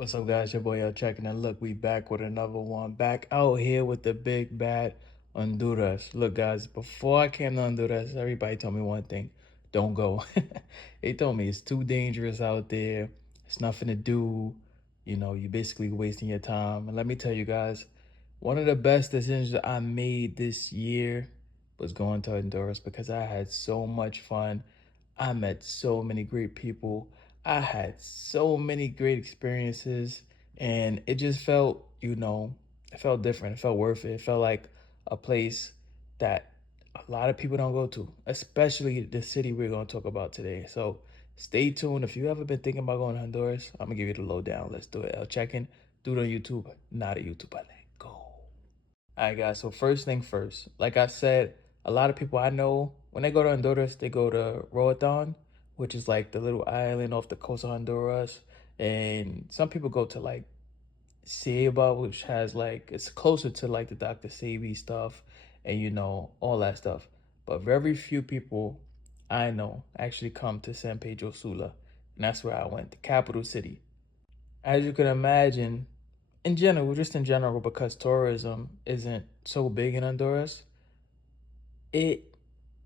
What's up, guys? Your boy L checking, and look, we back with another one. Back out here with the big bad Honduras. Look, guys, before I came to Honduras, everybody told me one thing: don't go. They told me it's too dangerous out there. It's nothing to do. You're basically wasting your time. And let me tell you guys, one of the best decisions that I made this year was going to Honduras because I had so much fun. I met so many great people. I had so many great experiences, and it just felt, it felt different. It felt worth it. It felt like a place that a lot of people don't go to, especially the city we're going to talk about today. So stay tuned. If you ever been thinking about going to Honduras, I'm going to give you the lowdown. Let's do it. I'll check in. Do it on YouTube. Not a YouTuber. Let go. All right, guys. So first thing first, like I said, a lot of people I know, when they go to Honduras, they go to Roatan, which is like the little island off the coast of Honduras. And some people go to like Ceiba, which has like, it's closer to like the Dr. Sebi stuff and all that stuff. But very few people I know actually come to San Pedro Sula. And that's where I went, the capital city. As you can imagine, in general, just in general, because tourism isn't so big in Honduras, it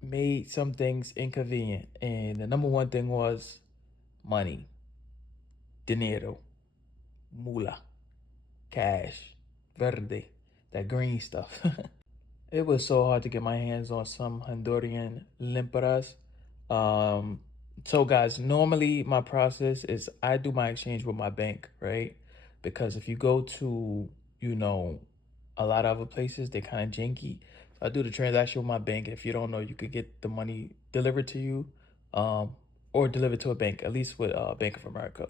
made some things inconvenient. And the number one thing was money, dinero, mula, cash, verde, that green stuff. It was so hard to get my hands on some Honduran limpiras. Um, so guys, normally my process is I do my exchange with my bank, right? Because if you go to, you know, a lot of other places, they kind of janky. So I do the transaction with my bank. If you don't know, you could get the money delivered to you, um, or delivered to a bank, at least with Bank of America.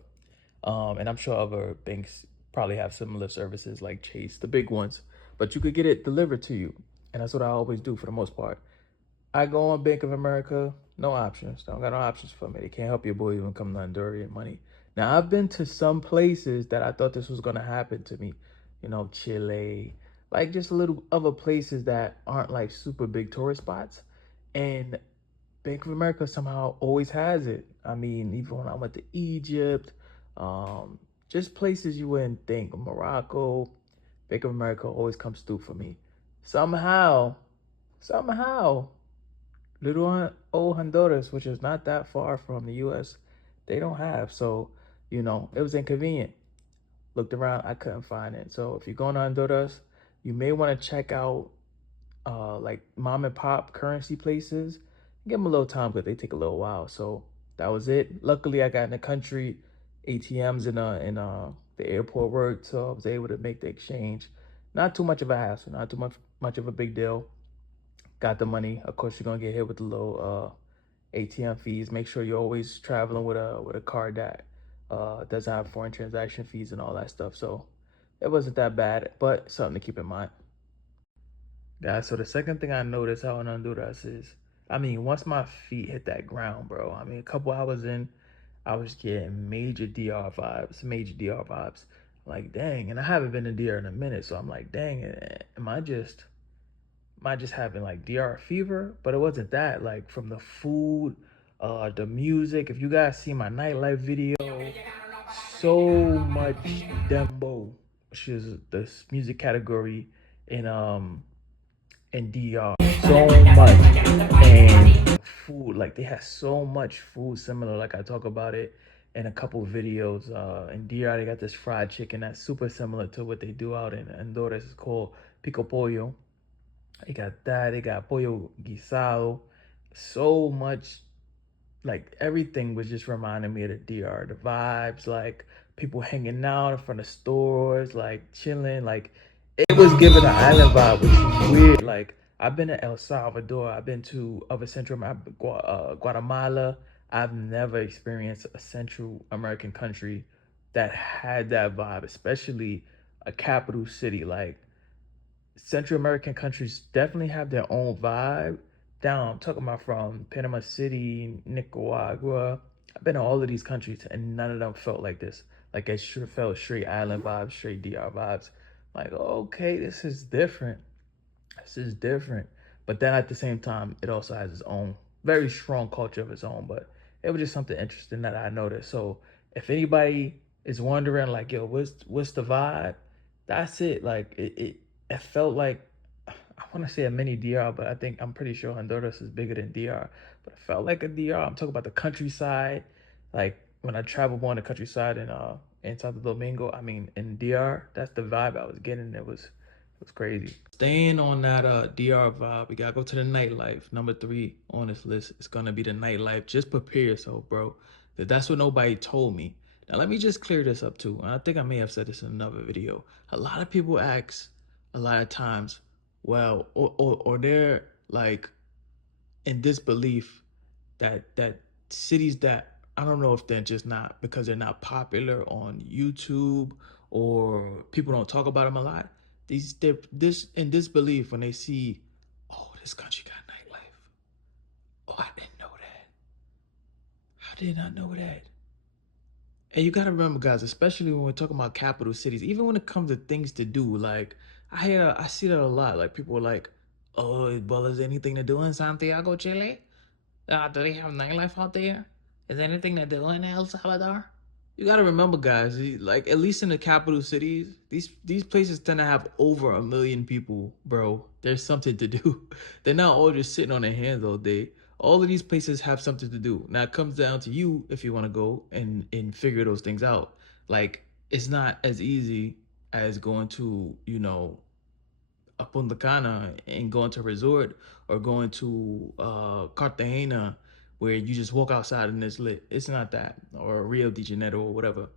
And I'm sure other banks probably have similar services like Chase, the big ones, but you could get it delivered to you. And that's what I always do for the most part. I go on Bank of America, no options. Don't got no options for me. They can't help your boy when it comes to Honduran money. Now, I've been to some places that I thought this was going to happen to me. Chile, like just a little other places that aren't like super big tourist spots. And Bank of America somehow always has it. I mean, even when I went to Egypt, um, just places you wouldn't think, Morocco, Bank of America always comes through for me. Somehow, little old Honduras, which is not that far from the US, they don't have. So, it was inconvenient. Looked around, I couldn't find it. So if you're going to Honduras, you may want to check out like mom and pop currency places. Give them a little time because they take a little while. So that was it. Luckily, I got in the country. ATMs in the airport worked, so I was able to make the exchange. Not too much of a hassle, not too much of a big deal. Got the money. Of course, you're gonna get hit with the low ATM fees. Make sure you're always traveling with a card that doesn't have foreign transaction fees and all that stuff. So it wasn't that bad, but something to keep in mind. Yeah, so the second thing I noticed how in Honduras is, I mean, once my feet hit that ground, bro, I mean, a couple hours in, I was getting major DR vibes, major DR vibes. Like, dang, and I haven't been to DR in a minute, so I'm like, dang, am I just having like DR fever? But it wasn't that. Like from the food, the music. If you guys see my nightlife video, so much dembo, which is this music category in DR, so much. And food, like they have so much food similar, like I talk about it in a couple of videos. In DR they got this fried chicken that's super similar to what they do out in Honduras. It's called pico pollo. They got that, they got pollo guisado. So much, like everything was just reminding me of the DR. The vibes, like people hanging out in front of stores, like chilling, like it was giving an island vibe, which is weird. Like I've been to El Salvador, I've been to other Guatemala. I've never experienced a Central American country that had that vibe, especially a capital city. Like Central American countries definitely have their own vibe. Down, I'm talking about from Panama City, Nicaragua. I've been to all of these countries and none of them felt like this. Like it sure felt straight island vibes, straight DR vibes. Like, okay, this is different. This is different. But then at the same time, it also has its own very strong culture of its own. But it was just something interesting that I noticed. So if anybody is wondering like, yo, what's the vibe? That's it. Like it felt like, I want to say a mini DR, but I'm pretty sure Honduras is bigger than DR. But it felt like a DR. I'm talking about the countryside. Like when I traveled more in the countryside in Santo Domingo, I mean in DR, that's the vibe I was getting. It was crazy. Staying on that DR vibe, we gotta go to the nightlife. Number 3 on this list is gonna be the nightlife. Just prepare yourself, bro. That's what nobody told me. Now let me just clear this up too. And I think I may have said this in another video. A lot of people ask a lot of times, well, or they're like in disbelief that cities that, I don't know if they're just not because they're not popular on YouTube or people don't talk about them a lot. They're this in disbelief when they see, oh, this country got nightlife. Oh, I didn't know that. How did I know that? And you gotta remember, guys, especially when we're talking about capital cities, even when it comes to things to do, like I see that a lot. Like people are like, "Oh, well, is there anything to do in Santiago, Chile? Do they have nightlife out there? Is there anything to do in El Salvador?" You gotta remember, guys, like at least in the capital cities, these places tend to have over 1 million people, bro. There's something to do. They're not all just sitting on their hands all day. All of these places have something to do. Now it comes down to you if you want to go and figure those things out. Like it's not as easy as going to, a Punta Cana and going to a resort, or going to Cartagena where you just walk outside and it's lit. It's not that. Or Rio de Janeiro or whatever.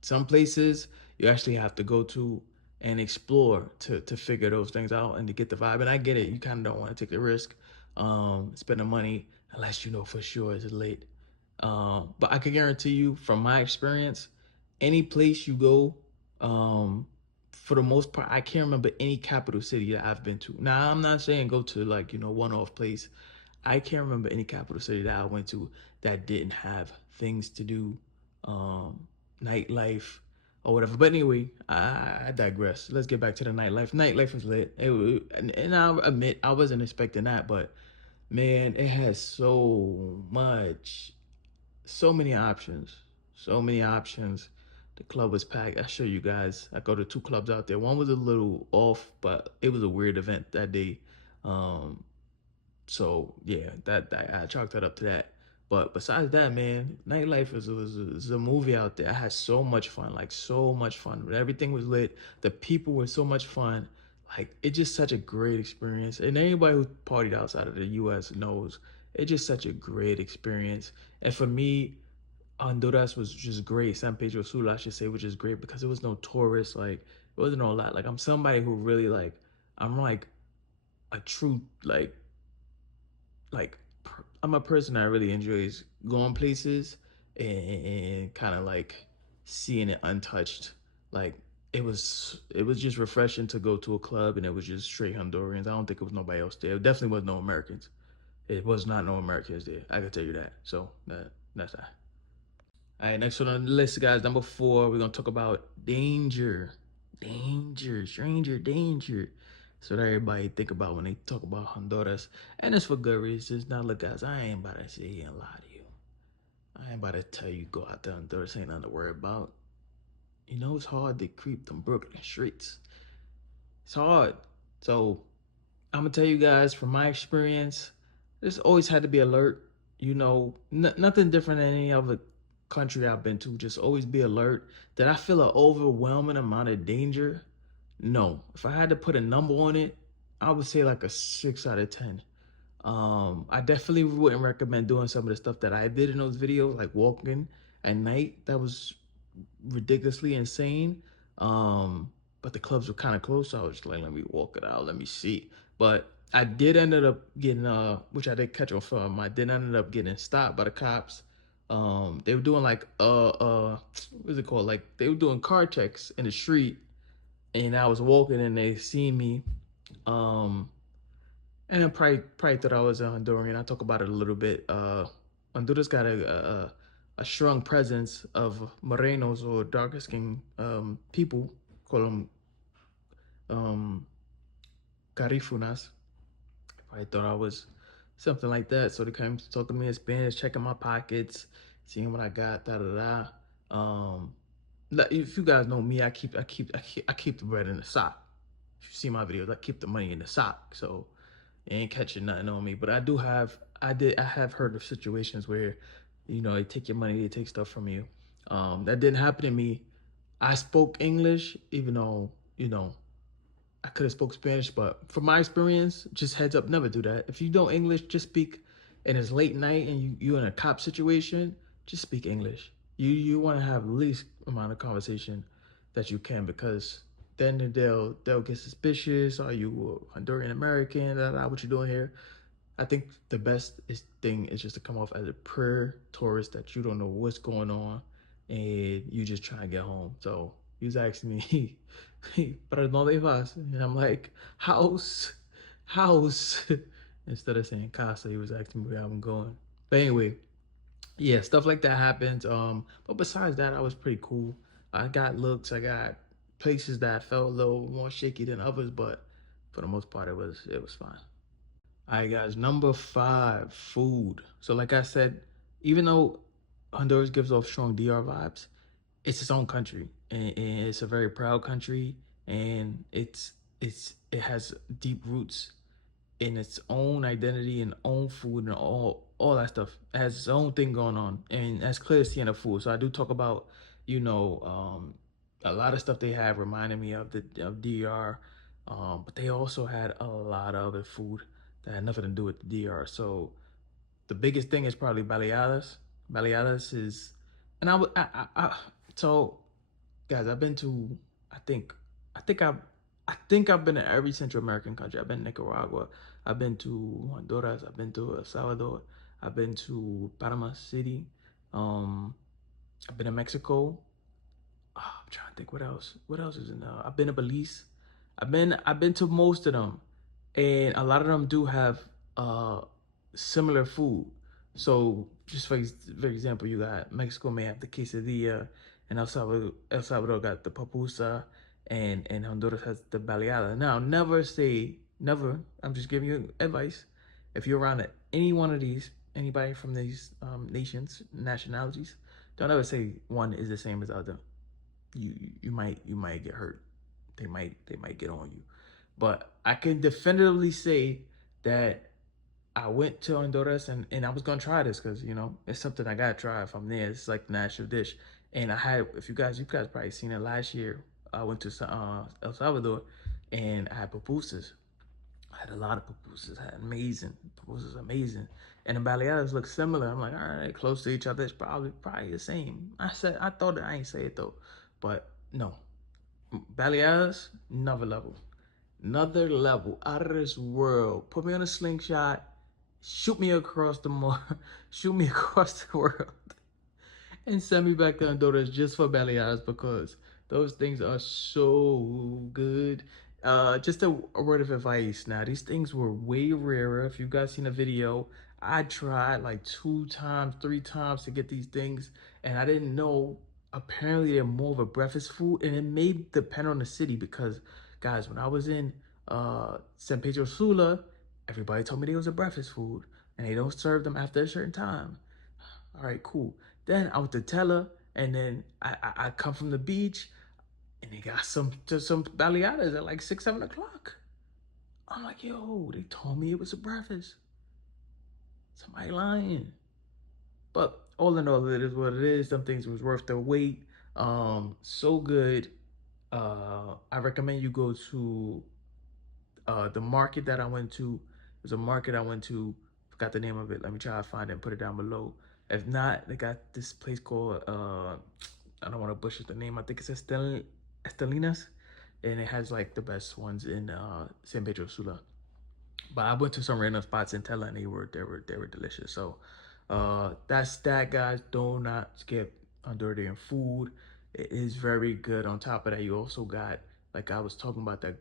Some places you actually have to go to and explore to figure those things out and to get the vibe. And I get it. You kind of don't want to take the risk, spend the money unless you know for sure it's lit. But I can guarantee you from my experience, any place you go, for the most part, I can't remember any capital city that I've been to. Now, I'm not saying go to like, one-off place. I can't remember any capital city that I went to that didn't have things to do, um, nightlife or whatever. But anyway, I digress. Let's get back to the nightlife. Nightlife was lit. And I'll admit I wasn't expecting that, but man, it has so many options, so many options. The club was packed. I show you guys. I go to 2 clubs out there. One was a little off, but it was a weird event that day. Um, so yeah, that I chalked that up to that. But besides that, man, nightlife is a movie out there. I had so much fun, like so much fun. Everything was lit. The people were so much fun. Like it's just such a great experience. And anybody who partied outside of the U.S. knows it's just such a great experience. And for me, Honduras was just great. San Pedro Sula, I should say, which is great because there was no tourists. Like it wasn't a lot. Like I'm somebody who really like, I'm like a true like I'm a person that really enjoys going places and kind of like seeing it untouched. Like it was just refreshing to go to a club and it was just straight Hondurans. I don't think it was nobody else there. It definitely was no Americans. It was not no Americans there. I can tell you that. So that's that. All right, next one on the list, guys. Number 4, we're gonna talk about danger, stranger danger. So that everybody think about when they talk about Honduras, and it's for good reasons. Now, look, guys, I ain't about to sit here and lie to you. I ain't about to tell you go out there Honduras ain't nothing to worry about. It's hard to creep them Brooklyn streets. It's hard. So I'm gonna tell you guys from my experience, there's always had to be alert. Nothing different than any other country I've been to. Just always be alert. Did I feel an overwhelming amount of danger? No. If I had to put a number on it, I would say like a 6 out of 10. I definitely wouldn't recommend doing some of the stuff that I did in those videos, like walking at night. That was ridiculously insane. But the clubs were kind of close, so I was just like, let me walk it out, let me see. But I did ended up getting which I did catch on film. I did ended up getting stopped by the cops. They were doing like what's it called? Like they were doing car checks in the street, and I was walking and they seen me. Um, and then probably thought I was a Honduran. I talk about it a little bit. Honduras got a strong presence of morenos or darker skinned people, call them um, carifunas. I thought I was something like that. So they came to talk to me in Spanish, checking my pockets, seeing what I got, da da da. Um, if you guys know me, I keep the bread in the sock. If you see my videos, I keep the money in the sock, so you ain't catching nothing on me. But I have heard of situations where, they take your money, they take stuff from you. That didn't happen to me. I spoke English, even though, I could have spoke Spanish, but from my experience, just heads up, never do that. If you know English, just speak. And it's late night and you're in a cop situation, just speak English. You want to have the least amount of conversation that you can, because then they'll get suspicious. Are you Honduran American? What you doing here? I think the thing is just to come off as a pure tourist that you don't know what's going on and you just try to get home. So he was asking me, ¿para dónde vas? And I'm like, house, house. Instead of saying casa, he was asking me where I'm going. But anyway, yeah, stuff like that happens. But besides that, I was pretty cool. I got looks, I got places that felt a little more shaky than others, but for the most part, it was fine. All right, guys. Number five, food. So, like I said, even though Honduras gives off strong DR vibes, it's its own country, and it's a very proud country, and it has deep roots in its own identity and own food and all that stuff. It has its own thing going on, and that's clear to see in the food. So I do talk about, you know, um, a lot of stuff they have reminding me of DR, but they also had a lot of other food that had nothing to do with the DR. So the biggest thing is probably baleadas. Baleadas is, and so guys, I've been to, I think, I think I've, I think I've been to every Central American country. I've been to Nicaragua. I've been to Honduras. I've been to El Salvador. I've been to Panama City. Um, I've been to Mexico. I'm trying to think what else. What else is in there? I've been to Belize. I've been to most of them, and a lot of them do have uh similar food. So just for example, you got Mexico may have the quesadilla, and El Salvador got the papusa, and Honduras has the baleada. Now, never say never. I'm just giving you advice. If you're around any one of these, anybody from these nations, nationalities, don't ever say one is the same as the other. You might get hurt. They might get on you. But I can definitively say that I went to Honduras, and I was gonna try this because it's something I gotta try if I'm there. It's like the national dish. And I had, if you guys probably seen it last year. I went to El Salvador, and I had pupusas. I had a lot of pupusas. I had amazing pupusas, amazing. And the baleadas look similar. I'm like, all right, close to each other. It's probably the same. I thought that I ain't say it though, but no. Baleadas, another level, out of this world. Put me on a slingshot, shoot me across the shoot me across the world, and send me back to Honduras just for baleadas, because those things are so good. Just a word of advice. Now, these things were way rarer. If you guys seen a video, I tried like 2 times, 3 times to get these things, and I didn't know. Apparently, they're more of a breakfast food, and it may depend on the city, because, guys, when I was in San Pedro Sula, everybody told me they was a breakfast food, and they don't serve them after a certain time. All right, cool. Then I went to Tella, and then I come from the beach, and they got some baleadas at like 6, 7 o'clock. I'm like, yo, they told me it was a breakfast. Somebody lying. But all in all, it is what it is. Some things was worth their weight. So good. I recommend you go to the market that I went to. There's a market I went to. Forgot the name of it. Let me try to find it and put it down below. If not, they got this place called I don't want to butcher the name. I think it's Estelinas, and it has like the best ones in San Pedro Sula. But I went to some random spots in Tela, and they were delicious. So that's that, guys. Do not skip Honduran food. It is very good. On top of that, you also got, like I was talking about, that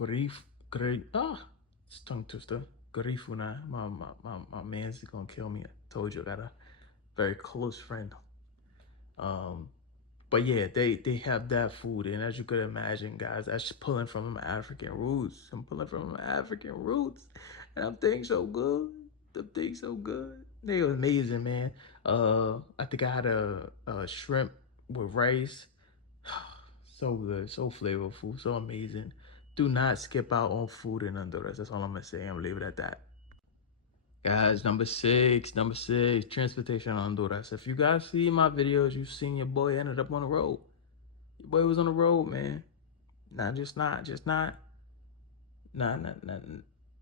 it's tongue twister. Garifuna. My man's gonna kill me. I told you, I got a very close friend. Um, but yeah, they have that food, and as you could imagine, guys, that's pulling from my African roots. I'm pulling from my African roots, and I'm thinking so good. The things so good. They were amazing, man. I think I had a shrimp. with rice. So good, so flavorful, so amazing. Do not skip out on food in Honduras. That's all I'm gonna say. I'm gonna leave it at that. Guys, number six, transportation in Honduras. If you guys see my videos, you've seen your boy ended up on the road. Your boy was on the road, man. Not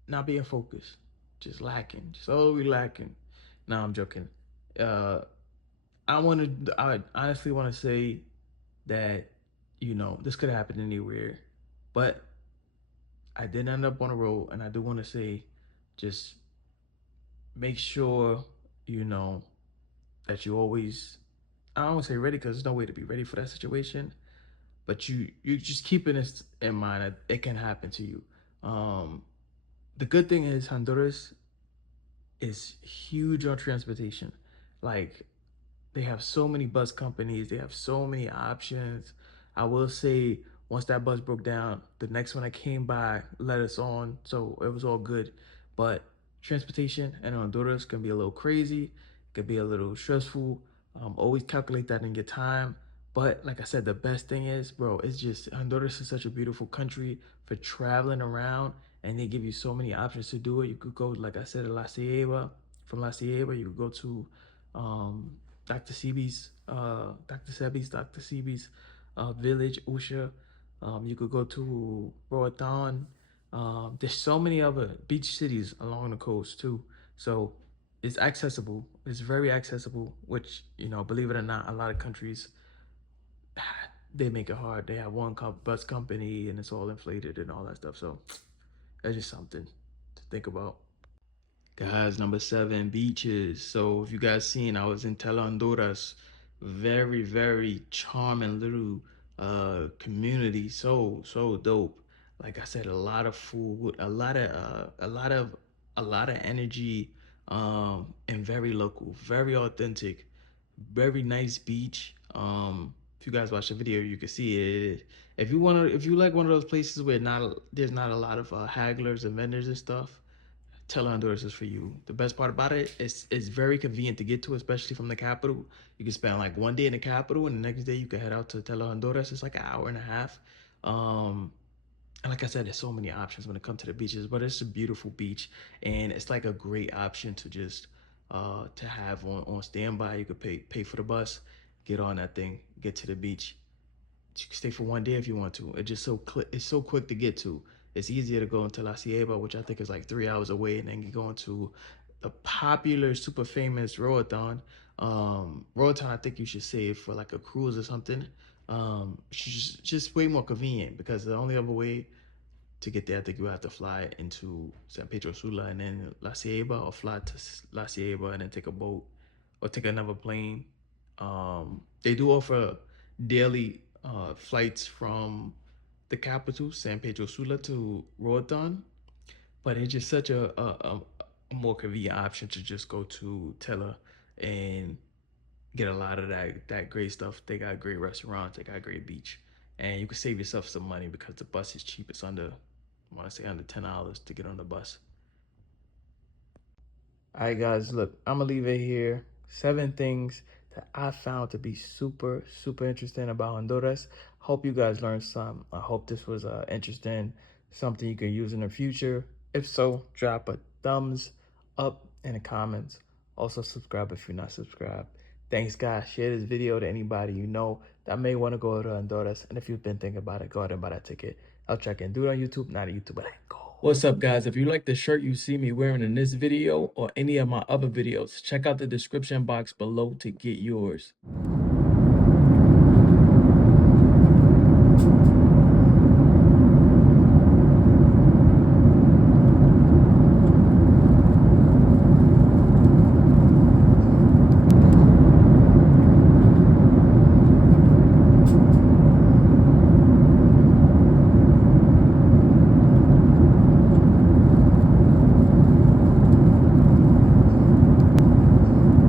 not being focused. Just lacking. Just always lacking. No, I'm joking. Uh I honestly want to say that, this could happen anywhere. But I did end up on the road, and I do want to say, just make sure, you know, that you always, I don't want to say ready because there's no way to be ready for that situation, but you just keeping this in mind that it can happen to you. Um, the good thing is Honduras is huge on transportation. Like, they have so many bus companies, they have so many options. I will say, once that bus broke down, the next one that came by let us on, so it was all good. But transportation in Honduras can be a little crazy, it can be a little stressful. Always calculate that in your time. But like I said, the best thing is, bro, it's just Honduras is such a beautiful country for traveling around, and they give you so many options to do it. You could go, like I said, to La Ceiba. From La Ceiba, you could go to um, Dr. Sebi's village, Usha. You could go to Roatan. There's so many other beach cities along the coast too. So it's accessible. It's very accessible, which, believe it or not, a lot of countries, they make it hard. They have one bus company and it's all inflated and all that stuff. So that's just something to think about. Guys, number seven, beaches. So if you guys seen, I was in Tela Honduras. Very, very charming little community. So dope. Like I said, a lot of food, a lot of energy, and very local, very authentic, very nice beach. If you guys watch the video, you can see it. If you like one of those places where there's not a lot of hagglers and vendors and stuff, Tell Honduras is for you. The best part about it is it's very convenient to get to, especially from the capital. You can spend like one day in the capital, and the next day you can head out to Tela Honduras. It's like an hour and a half. Um, and like I said, there's so many options when it comes to the beaches, but it's a beautiful beach, and it's like a great option to just to have on standby. You could pay for the bus, get on that thing, get to the beach. You can stay for one day if you want to. It's so quick to get to. It's easier to go into La Ceiba, which I think is like 3 hours away, and then you go into the popular, super famous Roatan. Roatan, I think you should save for like a cruise or something. It's just way more convenient because the only other way to get there, I think you have to fly into San Pedro Sula and then La Ceiba, or fly to La Ceiba and then take a boat or take another plane. They do offer daily flights from the capital, San Pedro Sula, to Roatan, but it's just such a more convenient option to just go to Tela and get a lot of that great stuff. They got great restaurants, they got great beach, and you can save yourself some money because the bus is cheap. It's under, I want to say under $10 to get on the bus. All right, guys, look, I'm gonna leave it here. 7 things that I found to be super, super interesting about Honduras. Hope you guys learned some. I hope this was interesting, something you can use in the future. If so, drop a thumbs up in the comments. Also, subscribe if you're not subscribed. Thanks, guys. Share this video to anybody you know that may want to go to Honduras. And if you've been thinking about it, go ahead and buy that ticket. I'll check in. Do it on YouTube, not a YouTube, but go. What's up, guys? If you like the shirt you see me wearing in this video or any of my other videos, check out the description box below to get yours.